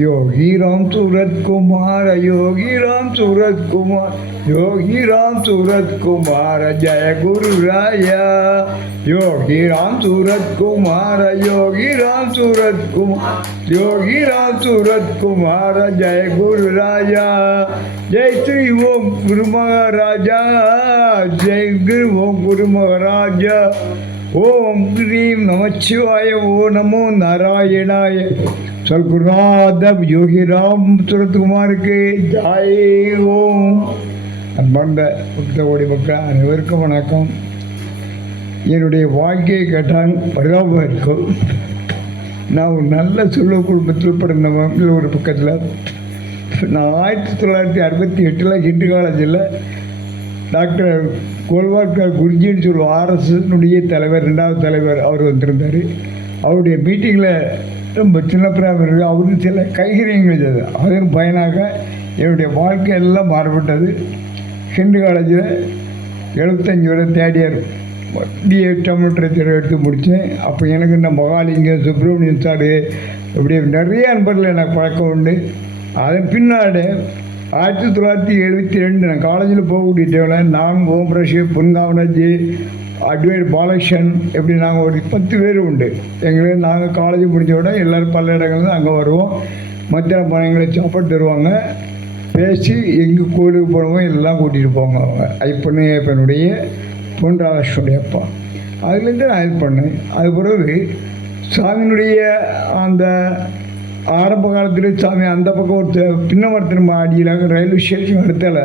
योगी राम सूरत कुमार योगी राम सूरत कुमार योगी राम सूरत कुमार, जय गुरु राया। योगी राम सूरत कुमार योगी राम सूरत कुमार योगी राम सूरत कुमार, जय गुरु राजा जय श्री ओम गुरु महाराजा, जय गुरु ओम गुरु महाराजा। ஓம் கிரீம் நமச்சிவாய ஓ நமோ நாராயணாய. சல்குருநாத யோகிராம் சுரத்குமாருக்கு. ஜாய் ஓம். அன்பார்ந்த புத்தகோடி மக்கள் அனைவருக்கும் வணக்கம். என்னுடைய வாழ்க்கையை கேட்டால் பரிதாபம் இருக்கும். நான் ஒரு நல்ல சொல்ல குடும்பத்தில் பிறந்தவங்க ஒரு பக்கத்தில். நான் ஆயிரத்தி தொள்ளாயிரத்தி அறுபத்தி எட்டில் ஹிந்து காலேஜில் டாக்டர் கோல்வார்கர் குருஜின்னு சொல்லுவோம் ஆர்எஸ்எஸ்னுடைய தலைவர் ரெண்டாவது தலைவர் அவர் வந்திருந்தார். அவருடைய மீட்டிங்கில் ரொம்ப சின்ன பிராமர் அவருக்கு சில கைகரியங்கள் செய்தது. அதன் பயனாக என்னுடைய வாழ்க்கை எல்லாம் மாறுபட்டது. ஹிந்து காலேஜில் எழுபத்தஞ்சி வரை third year BA Tamil literature எடுத்து முடித்தேன் அப்போ எனக்கு இந்த மகாலிங்கம் சுப்பிரமணியன் சாரு இப்படி நிறைய நண்பர்கள் எனக்கு பழக்கம் உண்டு. அதன் பின்னாடி ஆயிரத்தி தொள்ளாயிரத்தி எழுபத்தி ரெண்டு நான் காலேஜில் போகக்கூடிய டைமில் நான் ஓம் ரஷி புன்காவனஜி அட்வைட் பாலகிருஷ்ணன் எப்படி நாங்கள் ஒரு பத்து பேர் உண்டு. எங்களுக்கு நாங்கள் காலேஜ் முடிஞ்ச உடனே எல்லோரும் பல இடங்கள்ல அங்கே வருவோம். மத்தியானம் போனால் எங்களுக்கு சாப்பாடு தருவாங்க. பேசி எங்கள் கோயிலுக்கு போனவங்க எல்லாம் கூட்டிகிட்டு போவாங்க அவங்க. ஐப்பண்ணு ஐப்பனுடைய பொன் ராதாகிருஷ்ணனுடைய அப்பா. அதுலேருந்து நான் இது பண்ணேன். அது பிறகு சாமியினுடைய அந்த ஆரம்ப காலத்தில் சாமி அந்த பக்கம் ஒரு பின்னமரத்தின் அடியில் ரயில்வே ஸ்டேஷன் இடத்துல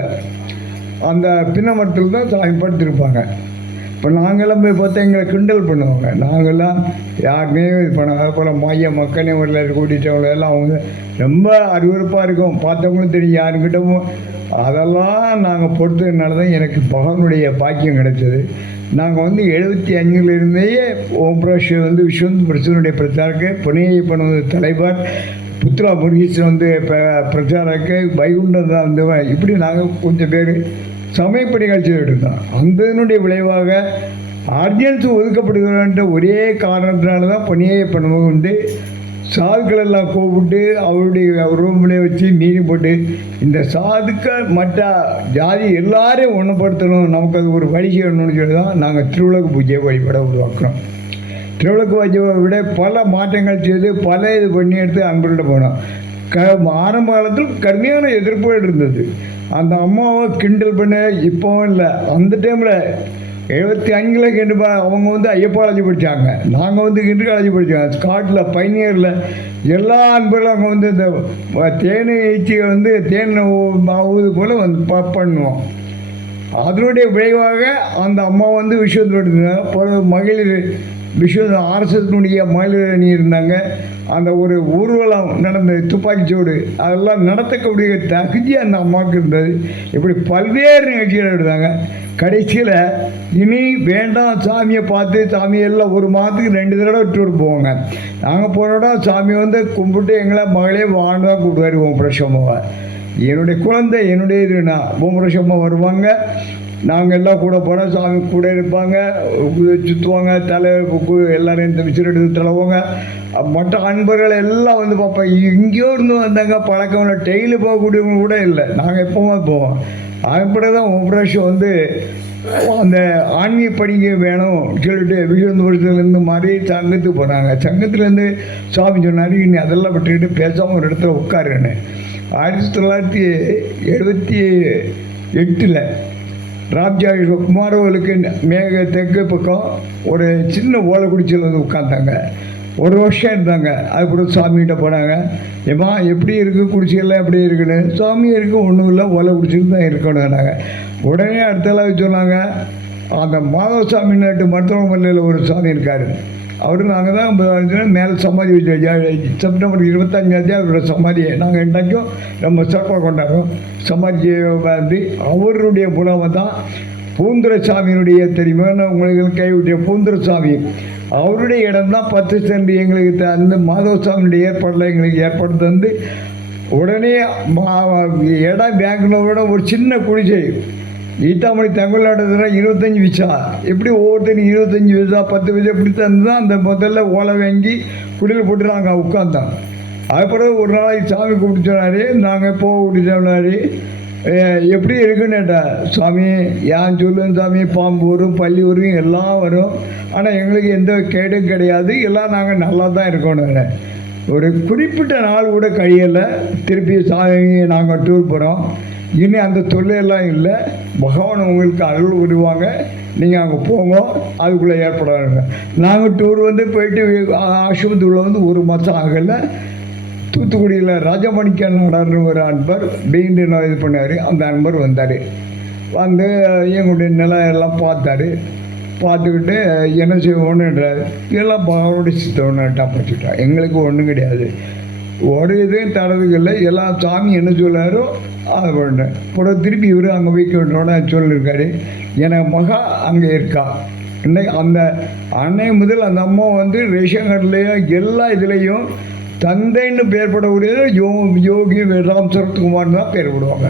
அந்த பின்னமரத்தில் தான் சாமி படுத்திருப்பாங்க. இப்போ நாங்களாம் போய் பார்த்தா எங்களை கிண்டல் பண்ணுவாங்க. நாங்கள்லாம் யாருமே இது பண்ண அதே போல் மைய மக்களே வரல கூட்டிட்டவங்க எல்லாம் அவங்க ரொம்ப அருவருப்பாக இருக்கும். பார்த்தவங்களும் தெரியும் யாருக்கிட்டவும் அதெல்லாம் நாங்கள் பொறுத்ததுனால தான் எனக்கு பகவனுடைய பாக்கியம் கிடைச்சது. நாங்கள் வந்து எழுபத்தி அஞ்சுலேருந்தே ஓம் பிரகாஷ் வந்து விஸ்வந்த் பிரசனுடைய பிரச்சாரக்கு புனையை வந்து தலைவர் புத்ரா முருகேசன் வந்து பிரச்சாரக்கு வைகுண்டம் தான் வந்து இப்படி நாங்கள் கொஞ்சம் பேர் சமயப்படி நிகழ்ச்சி எடுத்தோம் அந்த விளைவாக ஆர்டியன்ஸ் ஒதுக்கப்படுகிறன்ற ஒரே காரணத்தினால தான் பணியை வந்து சாதுக்களெல்லாம் எல்லாம் கூப்பிட்டு அவருடைய ரூம்லேயே வச்சு மீதி போட்டு இந்த சாதுக்கள் மற்ற ஜாதி எல்லாரையும் ஒன்றுபடுத்தணும் நமக்கு அது ஒரு வழி செய்யணும்னு சொல்லி தான் நாங்கள் திருவிளக்கு பூஜையை வழிபட உருவாக்குறோம். திருவிளக்கு பூஜையை விட பல மாற்றங்கள் செய்து பல இது பண்ணி எடுத்து அன்பர்கிட்ட போனோம். க ஆரம்ப காலத்தில் கடுமையான எதிர்ப்புகள் இருந்தது. அந்த அம்மாவை கிண்டல் பண்ண இப்போவும் இல்லை. அந்த டைமில் எழுபத்தி அஞ்சில் கெண்டு பா- அவங்க வந்து ஐயப்பா காலேஜ் படித்தாங்க நாங்கள் வந்து கிண்டு காலேஜ் படித்தோம் ஸ்காட்டில் பைனியரில் எல்லா அன்பர்களும் அங்கே வந்து இந்த தேனை தேனீ ஈச்சியை வந்து தேன் ஆகுது போல் வந்து ப பண்ணுவோம். அதனுடைய விளைவாக அந்த அம்மா வந்து விஸ்வத்தில் மகளிர் விஸ்வ ஆர்எஸ்எஸ்னுடைய மகளிர் அணி இருந்தாங்க. அந்த ஒரு ஊர்வலம் நடந்த துப்பாக்கிச்சூடு அதெல்லாம் நடத்தக்கூடிய தகுதி அந்த அம்மாவுக்கு இருந்தது. இப்படி பல்வேறு நிகழ்ச்சிகள் எடுத்தாங்க. கடைசியில் இனி வேண்டாம் சாமியை பார்த்து சாமியெல்லாம் ஒரு மாதத்துக்கு ரெண்டு தடவை டூர் போவாங்க. நாங்கள் போனோட சாமி வந்து கும்பிட்டு எங்களை மகளே வான்னு தான் கூப்பிடுவார் ஓம் பிரசம்மாவை. என்னுடைய குழந்தை என்னுடைய இதுனா பூமரசம்மா வருவாங்க. நாங்கள் எல்லாம் கூட போனால் சாமி கூட இருப்பாங்க சுற்றுவாங்க தலை கு- எல்லாரையும் இந்த விசிறு எடுத்து தலவாங்க மற்ற அன்பர்கள் எல்லாம் வந்து பார்ப்பேன் இங்கேயோ இருந்து வந்தாங்க பழக்கம் இல்லை. டெய்லி போகக்கூடியவங்க கூட இல்லை. நாங்கள் எப்போவுமே போவோம். அதுபடி தான் உபரேஷம் வந்து அந்த ஆன்மீக படிங்க வேணும் சொல்லிட்டு விழுந்தபுரத்துலேருந்து மாதிரி சங்கத்துக்கு போனாங்க. சங்கத்துலேருந்து சாமி சொன்னார் நீ அதெல்லாம் விட்டுக்கிட்டு பேசாமல் ஒரு இடத்துல உட்காருன்னு. ஆயிரத்தி தொள்ளாயிரத்தி எழுபத்தி எட்டில் ராம்ஜா குமாரவர்களுக்கு மேக தெற்கு பக்கம் ஒரு சின்ன ஓலைக்குடிச்சியில் வந்து உட்காந்தாங்க ஒரு வருஷம் இருந்தாங்க. அதுக்கப்புறம் சாமிகிட்ட போனாங்க. ஏம்மா எப்படி இருக்குது குடிசையெல்லாம் எப்படி இருக்குன்னு? சாமி இருக்கு ஒன்றும் இல்லை. ஓலை குடிச்சிட்டு தான் இருக்கணும்னாங்க உடனே அடுத்தலாம் சொன்னாங்க அந்த மாதவசாமி நாட்டு மருத்துவமனையில் ஒரு சாமி இருக்கார். அவர் நாங்கள் தான் மேலே சமாதி வச்சு செப்டம்பர் இருபத்தஞ்சாந்தேதி அவரோட சமாதியை நாங்கள் இன்றைக்கும் ரொம்ப சிறப்பாக கொண்டாடுறோம். சமாதி வந்து அவருடைய புலமை தான் பூந்துரசாமியினுடைய தெரியுமா. நான் உங்களுக்கு கைவிட்டிய பூந்துரசாமி. அவருடைய இடம் தான் பத்து சென்ட் எங்களுக்கு த- அந்த மாதவசாமியுடைய ஏற்பாடில் எங்களுக்கு ஏற்பாடு தந்து உடனே இடம் பேங்க்கில் விட ஒரு சின்ன குடிசை. ஈத்தாமணி தமிழ்நாடு இருபத்தஞ்சி விசா. எப்படி ஒவ்வொருத்தரும் இருபத்தஞ்சி விசா பத்து விசா இப்படி தந்து தான் அந்த முதல்ல ஓலை வாங்கி குடியில் போட்டு நாங்கள் உட்காந்தோம் அதுக்கப்புறம் ஒரு நாளைக்கு சாமி கூப்பிட்டு சொன்னார் நாங்கள் போக கூப்பிட்டு சொன்னார் எப்படி இருக்குன்னு சாமி ஏன் சொல்லுங்க சாமி பாம்பு வரும் பள்ளி வரும் எல்லாம் வரும். ஆனால் எங்களுக்கு எந்த கேடும் கிடையாது எல்லாம் நாங்கள் நல்லா தான் இருக்கணும்னு ஒரு குறிப்பிட்ட நாள் கூட கழியலை திருப்பி சாமி நாங்கள் டூர் போகிறோம் இனி அந்த தொல்லையெல்லாம் இல்லை. பகவான் உங்களுக்கு அருள் விடுவாங்க நீங்கள் அங்கே போங்க. அதுக்குள்ளே ஏற்படாதுங்க. நாங்கள் டூர் வந்து போயிட்டு ஆஸ்பத்திரியில் வந்து ஒரு மாதம் ஆகலை. தூத்துக்குடியில் ராஜமணிக்க நடார்னு ஒரு அன்பர் பெயிண்ட் இது பண்ணார். அந்த அன்பர் வந்தார். வந்து எங்களுடைய நிலம் எல்லாம் பார்த்தாரு. பார்த்துக்கிட்டு என்ன செய்வோன்னுன்றாரு எல்லாம் பகவானுடைய சித்தவன்னுட்டா படிச்சுட்டா எங்களுக்கு ஒன்றும் கிடையாது. ஒரு இதையும் எல்லா இல்லை எல்லாம் சாமி என்ன சொல்லாரோ அதை பண்ணேன் அப்புறம் திருப்பி இவர் அங்கே வைக்க விட்டோட சொல்லியிருக்காரு எனக்கு மகா அங்கே இருக்கா? இன்னைக்கு அந்த அன்னை முதல் அந்த அம்மா வந்து ரேஷன் கார்டுலேயும் எல்லா இதுலேயும் தந்தைன்னு பேர்படக்கூடியது யோ யோகி ராம் சரத்குமார் தான் பேர் விடுவாங்க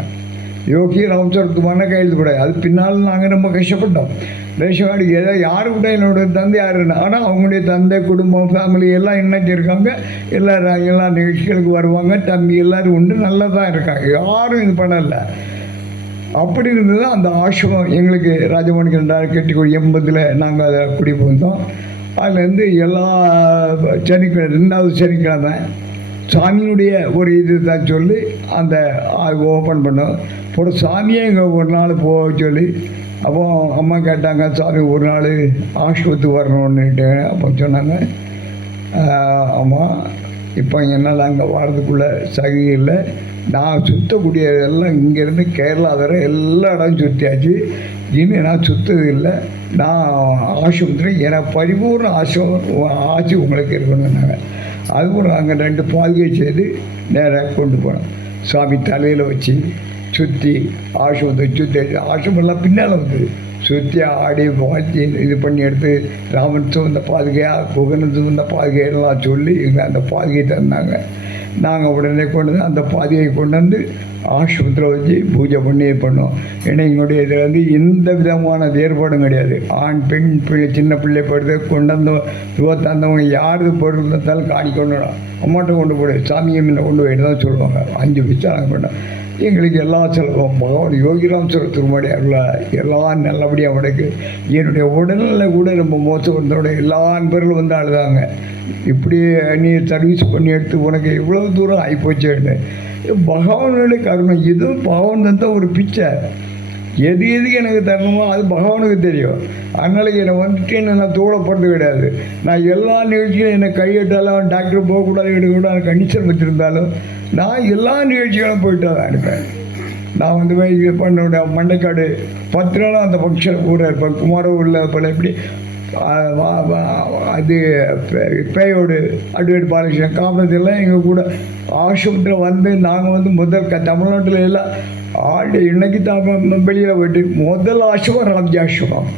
யோகி ராம் சரத்குமார்னா கையெழுத்து கூடாது அது பின்னால் நாங்கள் ரொம்ப கஷ்டப்பட்டோம். ரேஷன் ஏதோ யாரு கூட என்னோட தந்தை யாருன்னு ஆனால் அவங்களுடைய தந்தை குடும்பம் ஃபேமிலி எல்லாம் இன்னைக்கு இருக்காங்க எல்லாரும் எல்லா நிகழ்ச்சிகளுக்கு வருவாங்க. தம்பி எல்லாரும் உண்டு நல்லா தான் இருக்காங்க. யாரும் இது பண்ணலை. அப்படி இருந்தது அந்த ஆசிரமம் எங்களுக்கு ராஜமணிக்கு ரெண்டாயிரம் கட்டி எண்பதில் நாங்கள் அதை குடி வந்தோம் அதுலேருந்து எல்லா சனிக்கிழமை ரெண்டாவது சனிக்கிழமை சாமியினுடைய ஒரு இது தான் சொல்லி அந்த ஓப்பன் பண்ணோம். அப்புறம் சாமியே இங்கே ஒரு நாள் போக சொல்லி அப்போ அம்மா கேட்டாங்க சாமி ஒரு நாள் ஆஸ்பத்திரி வரணுன்னுட்டு அப்போ சொன்னாங்க அம்மா இப்போ என்னால் அங்கே வாரத்துக்குள்ளே சகி இல்லை. நான் சுற்றக்கூடிய எல்லாம் இங்கேருந்து கேரளா வர எல்லா இடம் சுற்றியாச்சு இனி நான் சுத்தது இல்லை. நான் ஆஸ்பத்திரி எனக்கு பரிபூர்ண ஆசை ஆட்சி உங்களுக்கு இருக்கணும்னாங்க அதுவும் நாங்கள் ரெண்டு பாதுகை செய்து நேராக கொண்டு போனோம். சாமி தலையில் வச்சு சுற்றி ஆசிரமத்தை சுற்றி ஆசிரமெல்லாம் பின்னால் வந்தது சுற்றி ஆடி வாழ்த்தி இது பண்ணி எடுத்து ராமன் சுமந்த பாதுகையாக குகன் சுமந்த பாதுகையெல்லாம் சொல்லி எங்கள் அந்த பாதுகையை தந்தாங்க. நாங்கள் உடனே கொண்டு வந்து அந்த பாதையை கொண்டு வந்து ஆஸ்பத்திரியில் வச்சு பூஜை பண்ணி பண்ணோம். ஏன்னா எங்களுடைய இதில் வந்து எந்த விதமான வேறுபாடும் கிடையாது. ஆண் பெண் பிள்ளை சின்ன பிள்ளை போடுறது கொண்டு வந்து தந்தவங்க யாரு பொருள் இருந்தாலும் காணி கொண்டு வரணும். அம்மாட்ட கொண்டு போடு சாமியை முன்ன கொண்டு போயிட்டு தான் சொல்லுவாங்க. அஞ்சு பிச்சை நாங்கள் பண்ணோம். எங்களுக்கு எல்லா செலவும் பகவான் யோகிராம் திருமடி அருள எல்லாம் நல்லபடியாக உடைக்கு. என்னுடைய உடல்நிலை கூட ரொம்ப மோசம் இருந்தோட எல்லா நண்பர்களும் வந்து அழுதாங்க. இப்படி நீ சர்வீஸ் பண்ணி எடுத்து உனக்கு இவ்வளவு தூரம் ஆகிப்போச்சேன்னு பகவானுடைய கருணம் இதுவும் பகவான் தந்த ஒரு பிச்சை. எது எதுக்கு எனக்கு தரணுமோ அது பகவானுக்கு தெரியும். அதனால் என்னை வந்துட்டு நான் தூளப்படுறது கிடையாது. நான் எல்லா நிகழ்ச்சியும் என்னை கையெட்டாலும் டாக்டர் போகக்கூடாது எடுக்கக்கூடாது கண்டிஷன் வச்சுருந்தாலும் நான் எல்லா நிகழ்ச்சிகளும் போயிட்டு தான் இருப்பேன் நான் வந்து போய் மண்டைக்காடு பத்து நாளும் அந்த ஃபங்க்ஷன் கூட இருப்பேன் குமாரூரில் பல எப்படி அது பேயோடு அட்வைட் பாலகிருஷ்ணன் காமராஜ் எல்லாம் எங்கள் கூட ஆஸ்பத்திரியில் வந்து நாங்கள் வந்து முதல் க தமிழ்நாட்டில் எல்லாம் ஆண்டு இன்னைக்கு தான் வெளியில் போயிட்டு முதல் ஆசிரமம் ராம்ஜி ஆசிரமம்.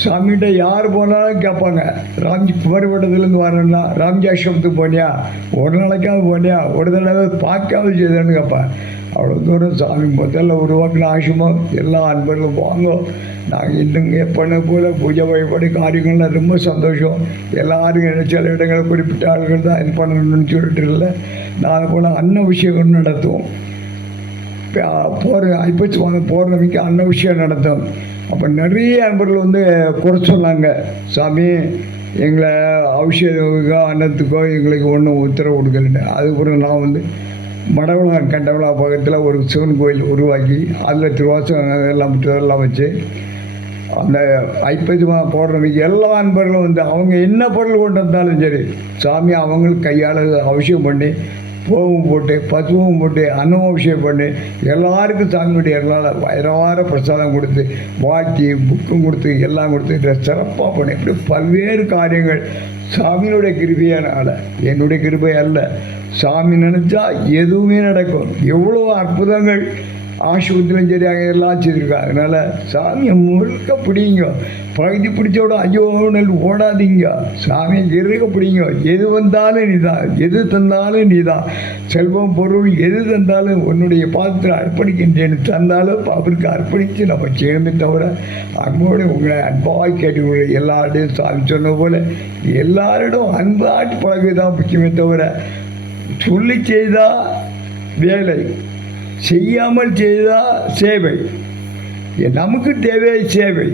சாமிகிட்ட யார் போனாலும் கேட்பாங்க. ராம்ஜி குமரிப்பட்டத்துலேருந்து வரேன்னா ராம்ஜி ஆசிரமத்துக்கு போனியா? ஒரு நாளைக்காவது போனியா? ஒரு தடவை பார்க்காவது செய்தேன்னு கேட்பேன் அவ்வளோ தூரம் சாமி முதல்ல உருவாக்கின ஆசிரமம் எல்லா அன்பர்களும் வாங்கோ. நாங்கள் இன்னும் எப்போன போல பூஜை வழிபாடு காரியங்கள்லாம் ரொம்ப சந்தோஷம். எல்லாரும் என்ன சில இடங்களை குறிப்பிட்ட ஆளுகள் தான் இது பண்ணணும்னு சொல்லிட்டு இல்லை. நாங்கள் போல் அன்ன விஷயங்கள் நடத்துவோம். போகிற ஐப்பசி மாதம் பௌர்ணமிக்கு அன்ன விஷயம் நடத்தும் அப்போ நிறைய அன்பர்கள் வந்து குறை சொன்னாங்க. சாமி எங்களை அவசியத்துக்கோ அன்னத்துக்கோ எங்களுக்கு ஒன்றும் உத்தரவு கொடுக்கலன்னு. அதுக்கப்புறம் நான் வந்து மடவிழா கண்டவளா பக்கத்தில் ஒரு சிவன் கோயில் உருவாக்கி அதில் திருவாசம் எல்லாம் எல்லாம் வச்சு அந்த ஐப்பது மா பௌர்ணமிக்கு எல்லா அன்பர்களும் வந்து அவங்க என்ன பொருள் கொண்டு வந்தாலும் சரி சாமி அவங்களுக்கு கையால் அவசியம் பண்ணி பூவும் போட்டு பசுவும் போட்டு அன்னமும் அபிஷேகம் பண்ணி. எல்லாருக்கும் சாமியுடைய எல்லாரும் வயிறார பிரசாதம் கொடுத்து வாழ்த்தி புக்கும் கொடுத்து எல்லாம் கொடுத்து சிறப்பாக பண்ணி. இப்படி பல்வேறு காரியங்கள். சாமியினுடைய கிருபையானால என்னுடைய கிருபை அல்ல. சாமி நினச்சா எதுவுமே நடக்கும். எவ்வளோ அற்புதங்கள். ஆஸ்பத்திரியும் சரி அங்கே எல்லாம் செய்திருக்காங்க அதனால் சாமியை முழுக்க பிடிங்க. பகுதி பிடிச்சோட ஐயோ நெல் ஓடாதீங்க. சாமியை இருக்க பிடிங்க. எது வந்தாலும் நீ தான் எது தந்தாலும் நீ தான் செல்வம் பொருள் எது தந்தாலும் உன்னுடைய பாத்திரம் அர்ப்பணிக்கின்றேன்னு தந்தாலும் அவருக்கு அர்ப்பணித்து நம்ம செய்யணுமே தவிர அன்போடு உங்களை அன்பாக கேட்டுக்கொள்ள எல்லாருடையும் சாமி சொன்ன போல எல்லாரிடம் அன்பாட்டு பழகுதான் முக்கியமே தவிர சொல்லி செய்தால் வேலை. செய்யாமல் செய்தால் சேவை. நமக்கு தேவை சேவை?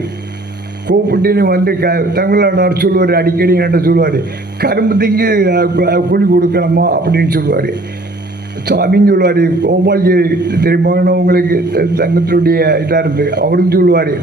கூப்பிட்டுன்னு வந்து க தமிழ்நாடு சொல்லுவார் அடிக்கடி என்கிட்ட சொல்லுவார் கரும்பு திங்கி அஹ், குழி கொடுக்கணுமா? அப்படின்னு சொல்லுவார். சாமின்னு சொல்லுவார் கோபால்ஜி தெரியுமான்னு உங்களுக்கு தங்கத்துடைய இதாக இருந்து. அவரும் சொல்லுவார்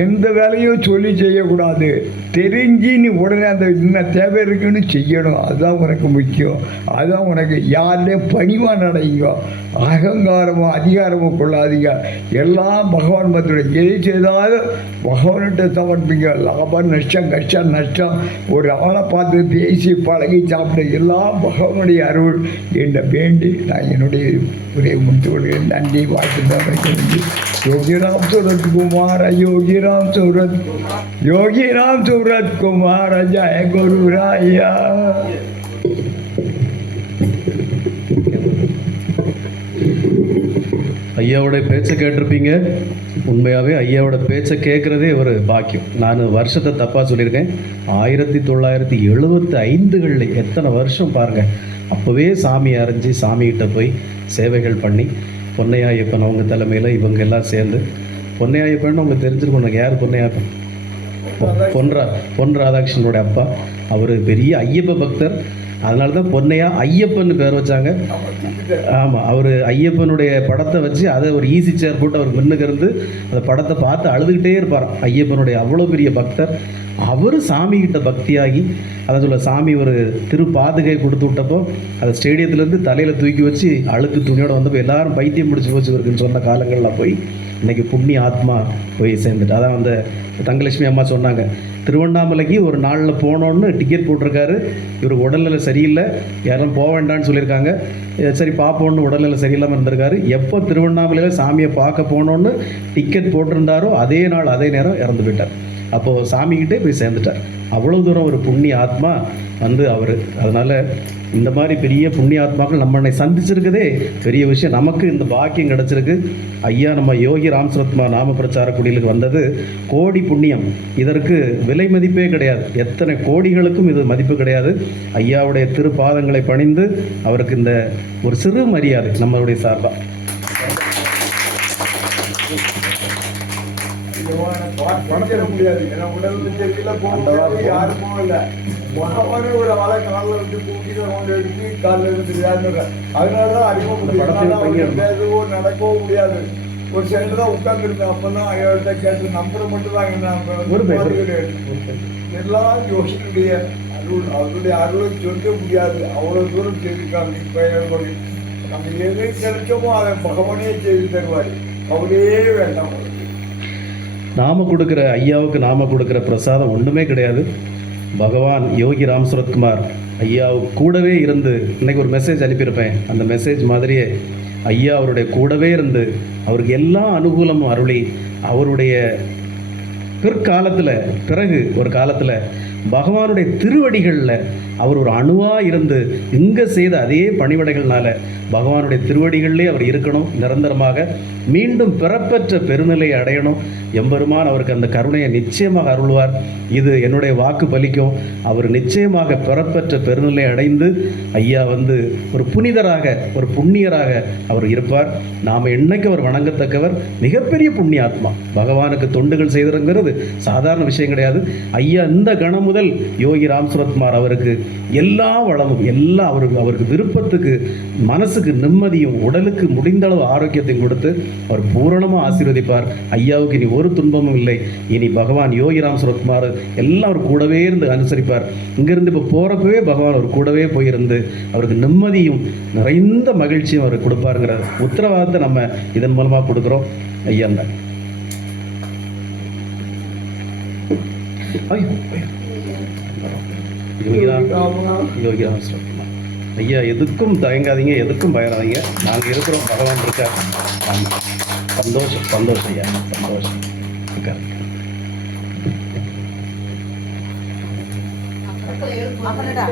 எந்த வேலையும் சொல்லி செய்யக்கூடாது. தெரிஞ்சு நீ உடனே அந்த என்ன தேவை இருக்குன்னு செய்யணும். அதுதான் உனக்கு முக்கியம். அதுதான் உனக்கு யாருடைய பணிவாக நடங்க அகங்காரமோ அதிகாரமோ கொள்ளாதீங்க. எல்லாம் பகவான் பத்திர எது செய்தாலும் பகவான்கிட்ட சமர்ப்பிங்க லாபம் நஷ்டம் கஷ்டம் நஷ்டம். ஒரு அவளை பார்த்து பேசி பழகி சாப்பிட எல்லாம் பகவானுடைய அருள். என்ற வேண்டி நான் என்னுடைய உரையை முடித்து கொள்கிறேன். நன்றி வாழ்த்து தான் யோகிராம் சூரத் குமார் யோகிராம் சூரத் யோகிராம் சூரத். सूरत कुमार जय गुरु राया ஐயாவோட பேச்சை கேட்டிருப்பீங்க உண்மையாகவே ஐயாவோட பேச்சை கேட்குறதே ஒரு பாக்கியம் நான் வருஷத்தை தப்பாக சொல்லியிருக்கேன் ஆயிரத்தி தொள்ளாயிரத்தி எழுபத்தி ஐந்துகளில் எத்தனை வருஷம் பாருங்கள் அப்போவே சாமி அரைஞ்சி சாமிகிட்ட போய் சேவைகள் பண்ணி பொன்னையாயப்பன் அவங்க தலைமையில் இவங்க எல்லாம் சேர்ந்து பொன்னையாயப்பன் உங்களுக்கு தெரிஞ்சிருக்கணும் யார் பொன்னையாப்பன் பொ- பொன்ரா பொன் ராதாகிருஷ்ணனுடைய அப்பா. அவர் பெரிய ஐயப்ப பக்தர். அதனால தான் பொன்னையா ஐயப்பன் பேர் வச்சாங்க. ஆமாம் அவர் ஐயப்பனுடைய படத்தை வச்சு அதை ஒரு ஈஸி சேர் போட்டு அவர் முன்னுக்கு இருந்து அந்த படத்தை பார்த்து அழுதுகிட்டே இருப்பார் ஐயப்பனுடைய அவ்வளோ பெரிய பக்தர். அவர் சாமிகிட்ட பக்தியாகி அதை சொல்ல சாமி ஒரு திரு பாதுகை கொடுத்து விட்டப்போ அதை ஸ்டேடியத்துலேருந்து தலையில் தூக்கி வச்சு அழுக்கு துணியோட வந்தப்போ எல்லாரும் பைத்தியம் பிடிச்சி போச்சு இருக்குன்னு சொன்ன காலங்களில் போய். இன்னைக்கு புண்ணிய ஆத்மா போய் சேர்ந்துட்டு அதான் அந்த தங்கலட்சுமி அம்மா சொன்னாங்க. திருவண்ணாமலைக்கு ஒரு நாளில் போனோன்னு டிக்கெட் போட்டிருக்காரு. இவர் உடல்நிலை சரியில்லை யாரும் போக வேண்டாம்னு சொல்லியிருக்காங்க. சரி பார்ப்போன்னு உடல்நிலை சரியில்லாமல் இருந்திருக்காரு. எப்போ திருவண்ணாமலையில் சாமியை பார்க்க போனோன்னு டிக்கெட் போட்டிருந்தாரோ அதே நாள் அதே நேரம் இறந்து போயிட்டார். அப்போது சாமிக்கிட்டே போய் சேர்ந்துட்டார். அவ்வளோ தூரம் ஒரு புண்ணிய ஆத்மா வந்து அவர். அதனால் இந்த மாதிரி பெரிய புண்ணிய ஆத்மாக்கள் நம்மளை சந்திச்சிருக்கதே. பெரிய விஷயம். நமக்கு இந்த பாக்கியம் கிடச்சிருக்கு. ஐயா நம்ம யோகி ராம் சரத்மா நாம பிரச்சார குடிலுக்கு வந்தது. கோடி புண்ணியம். இதற்கு விலை மதிப்பே கிடையாது. எத்தனை கோடிகளுக்கும் இது மதிப்பு கிடையாது. ஐயாவுடைய திருப்பாதங்களை பணிந்து அவருக்கு இந்த ஒரு சிறு மரியாதை நம்மளுடைய சார்பாக. பணத்திட முடியாது ஏன்னா உடல் தெரியல போக யாரும் போகல மகவானே ஒரு ஆளை காலில் விட்டு கூட்டிட்டு கொண்டு எடுத்து காலில் எடுத்துருக்காங்க அதனாலதான் அறிமுக முடியாது பேசவோ நடக்கவோ முடியாது ஒரு சைடில் தான் உட்காந்துருந்தேன் அப்போ தான் ஐயாவிட்ட கேட்டு நம்பரை மட்டும் தான் என்ன ஒரு பேர். கிடையாது எல்லாம் யோசினுடைய அருள் அவருடைய அருளை சொல்ல முடியாது அவ்வளோ தூரம் செய்திருக்காங்க இப்போ நம்ம எது கிடைச்சோமோ அதை பகவானே செய்து தருவார் அவரே வேண்டாம் நாம் கொடுக்குற ஐயாவுக்கு நாம கொடுக்குற பிரசாதம் ஒன்றுமே கிடையாது. பகவான் யோகி ராம் சுரத்குமார் ஐயாவுக்கு கூடவே இருந்து இன்றைக்கி ஒரு மெசேஜ் அனுப்பியிருப்பேன். அந்த மெசேஜ் மாதிரியே ஐயா அவருடைய கூடவே இருந்து அவருக்கு எல்லா அனுகூலமும் அருளி அவருடைய பிற்காலத்தில் பிறகு ஒரு காலத்தில் பகவானுடைய திருவடிகளில் அவர் ஒரு அணுவாக இருந்து இங்கே செய்த அதே பணிவடைகள்னால பகவானுடைய திருவடிகளிலே அவர் இருக்கணும். நிரந்தரமாக மீண்டும் பிறப்பற்ற பெருநிலையை அடையணும். எம்பெருமான் அவருக்கு அந்த கருணையை நிச்சயமாக அருள்வார். இது என்னுடைய வாக்கு பலிக்கும். அவர் நிச்சயமாக பிறப்பற்ற பெருநிலை அடைந்து ஐயா வந்து ஒரு புனிதராக ஒரு புண்ணியராக அவர் இருப்பார். நாம் என்னைக்கு அவர் வணங்கத்தக்கவர்? மிகப்பெரிய புண்ணியாத்மா. பகவானுக்கு தொண்டுகள் செய்திருங்கிறது சாதாரண விஷயம் கிடையாது. ஐயா இந்த கணம் முதல் யோகி ராம் சுரத்குமார் அவருக்கு எல்லா வளமும் எல்லா அவருக்கு அவருக்கு விருப்பத்துக்கு மனசு மனசுக்கு நிம்மதியும் உடலுக்கு முடிந்த அளவு ஆரோக்கியத்தையும் கொடுத்து அவர் பூரணமாக ஆசீர்வதிப்பார். ஐயாவுக்கு இனி ஒரு துன்பமும் இல்லை. இனி பகவான் யோகி ராம் சுரத்குமார் எல்லாம் அவர் கூடவே இருந்து அனுசரிப்பார். இங்கிருந்து இப்போ போகிறப்பவே பகவான் அவர் கூடவே போயிருந்து அவருக்கு நிம்மதியும் நிறைந்த மகிழ்ச்சியும் அவர் கொடுப்பாருங்கிற உத்தரவாதத்தை நம்ம இதன் மூலமாக கொடுக்குறோம். ஐயா தான் ஐயோ யோகிராம் யோகிராம் சுரத் ஐயா எதுக்கும் தயங்காதீங்க எதுக்கும் பயராதீங்க நாங்கள் இருக்கிறோம் பகவான் இருக்கார். ஆமாம் சந்தோஷம் சந்தோஷம் ஐயா சந்தோஷம். இருக்கார். அப்பனடா